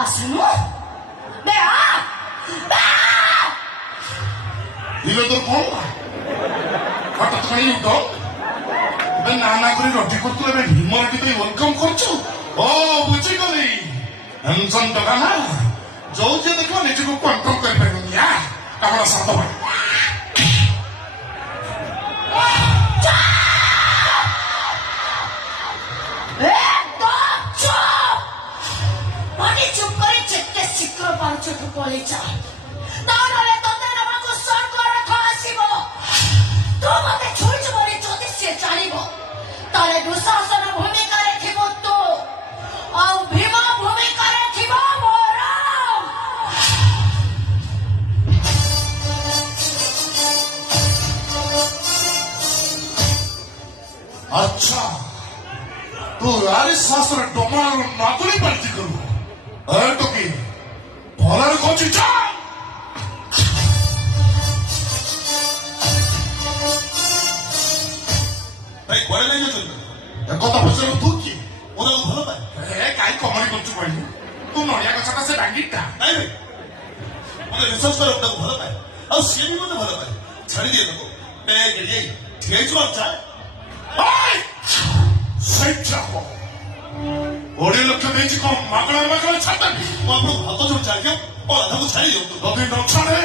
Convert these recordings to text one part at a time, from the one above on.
ଆସୁନୁ ବେ ଆ ଦିନେ ତୋର କଣ ହଠାତ୍ କାହିଁ ଉଠ ଏବେ ନାନା କରି ରଟି କରୁଥିଲୁ ଏବେ ଭୀମ ରଟି ପାଇଁ ୱେଲକମ୍ କରୁଛୁ ଓ ବୁଝିଗଲି ଟେନସନ୍ ଟକା ନା ଯୋଉ ଯିଏ ଦେଖିବ ନିଜକୁ କଣ୍ଟ୍ରୋଲ କରିପାରିବନି ଆପଣ ସାତ চুপ করে চেককে শীঘ্র পাঁচটু পড়ে যা তাহলে তোদের আমাকে স্বর্গ রেখা আসিব তু মতে ছুঁচ বলে যদি সে জানিব তাহলে দুঃশাসন ভূমিকারে থিব তু ଆଉ ଭୀମ ଭୂମିକାରେ ଥିବ ମୋର अच्छा तू यारी शास्त्र डोमार नातुनी पार्टी करू तो की भलार कोची जा भाई घरे नहीं जातो কথা পছর তু কি ওরা ভালো পায় কাই কমানি করছু কইলি তু নড়িয়া গছটা সে ডাঙ্গিটা ନାଇଁ ଭାଇ ମୋତେ ବିଶ୍ୱାସ କର ମୁଁ ତାକୁ ଭଲ ପାଏ ଆଉ ସିଏ ବି ମୋତେ ଭଲ ପାଏ ଛାଡ଼ି ଦିଏ ତାକୁ ବେଗ ଏଇ ଠିଆ ହେଇଛୁ ଆଉ ଚାଲ ସେଇଟାକ 20 ଲକ୍ଷ ଦେଇଛି କଣ ମାଗଣା ମାଗଣା ଛାଡିଦେବି ମୁଁ ଆପଣଙ୍କୁ ହାତ ଯୋଡ଼ି ଚାଲିଦିଅ ମୋ ରାଧାକୁ ଛାଡ଼ି ଦିଅନ୍ତୁ ଯଦି ନ ଛାଡେ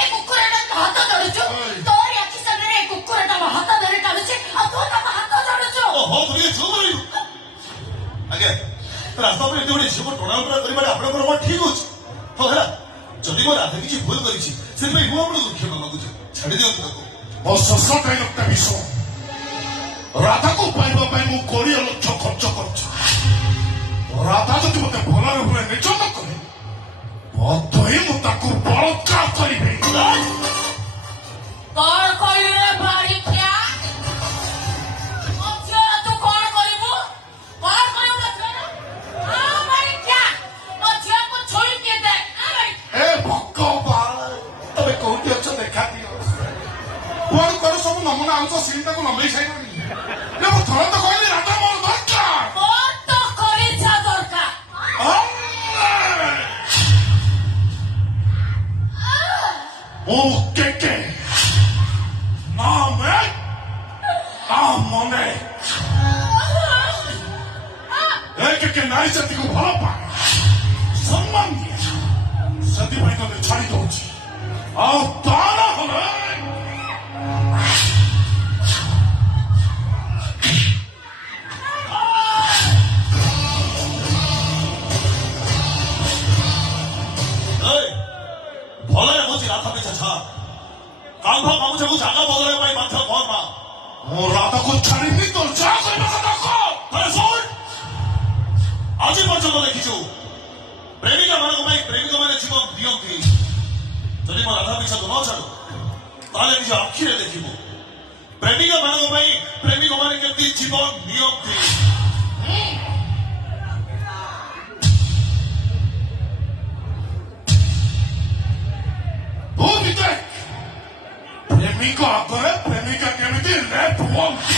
ଏ କୁକୁରଟା ତ ହାତ ଧରୁଛୁ ତୋରି ଆଖି ସାମ୍ନାରେ ଏ କୁକୁରଟା ମୋ ହାତ ଧରି ଟାଣୁଛି ଆଉ ତୁ ତାକୁ ହାତ ଧରୁଛୁ ଓହୋ ତୁ ଟିକେ ଚୁପ ରହିବୁ ଆଜ୍ଞା ରାସ୍ତା ଉପରେ ଏତେ ଗୋଟେ ଝିଅକୁ ଟଣାଉଟରା କରିବାଟା ଆପଣଙ୍କର କ'ଣ ଠିକ ଅଛି ହଉ ହେଲା ଯଦି ମୋ ରାଧା କିଛି ଭୁଲ କରିଛି ସେଥିପାଇଁ ମୁଁ ଆପଣଙ୍କୁ କ୍ଷମା ମାଗୁଛି ଛାଡ଼ି ଦିଅନ୍ତୁ ତାକୁ ମୋ ଶେଷ ଡାଇଲଗଟା ବିଷ ରାଧାକୁ ପାଇବା ପାଇଁ ମୁଁ 20 ଲକ୍ଷ ଖର୍ଚ୍ଚ କରୁଛି ରାଧା ଯଦି ମତେ ଭଲରେ ହୁଏ ନିର୍ଯାତନ କରେ ବଦ୍ଧ ହିଁ ମୁଁ ତାକୁ ବଳତ୍କାର କରିବି କଣ କହିଲୁ ରେ ବାରିଖିଆ ତୁ କଣ କରିବୁ ବାରିଖିଆ ମୋ ଝିଅକୁ ଛୁଇଁକି ଦେ ଏ ଭଗବାନ ତମେ କୋଉଠି ଅଛ ଦେଖା ଦିଅ କୁଆଡୁ କୁଆଡୁ ସବୁ ନମୁନା ଆଣୁଛ ସିନଟାକୁ ଲମ୍ବେଇ ସାଇଲାଣି ମୁଁ ଥରେ ତ କହିଲି ରାଧା ମୋର ଦରକାର ମୋର ତ କରିଛା ଦରକାର ଓ କେକେ ନା ମେ ନା ମନେ ଏ କେକେ ନାରୀ ଜାତିକୁ ଭଲ ପାଏ ସମ୍ମାନ ଦିଏ ସେଥିପାଇଁ ତତେ ଛାଡ଼ି ଦଉଛି ଆଉ ତାର ହେଲେ ଭଲରେ କହୁଛି ରାଧା ପିଛା ଛାଡ଼ କାନ୍ଧ ଗାମୁଛାକୁ ଜାଗା ବଦଳାଇବା ପାଇଁ ବାଧ୍ୟ କର ନା ମୁଁ ରାଧାକୁ ଛାଡ଼ିନି ତ ଯାହା କରିବା କଥା କହ ଥରେ ଶୁଣ ଆଜି ପର୍ଯ୍ୟନ୍ତ ଦେଖିଛୁ ପ୍ରେମିକାମାନଙ୍କ ପାଇଁ ପ୍ରେମିକମାନେ ଜୀବନ ଦିଅନ୍ତି ଯଦି ମୋ ରାଧା ପିଛାକୁ ନ ଛାଡ଼ୁ ତାହେଲେ ନିଜ ଆଖିରେ ଦେଖିବୁ ପ୍ରେମିକାମାନଙ୍କ ପାଇଁ ପ୍ରେମିକମାନେ କେମିତି ଜୀବନ ନିଅନ୍ତି ତୁ ବି ଦେଖ ପ୍ରେମିକ ଆଗରେ ପ୍ରେମିକା କେମିତି ରେପ୍ ହୁଅନ୍ତି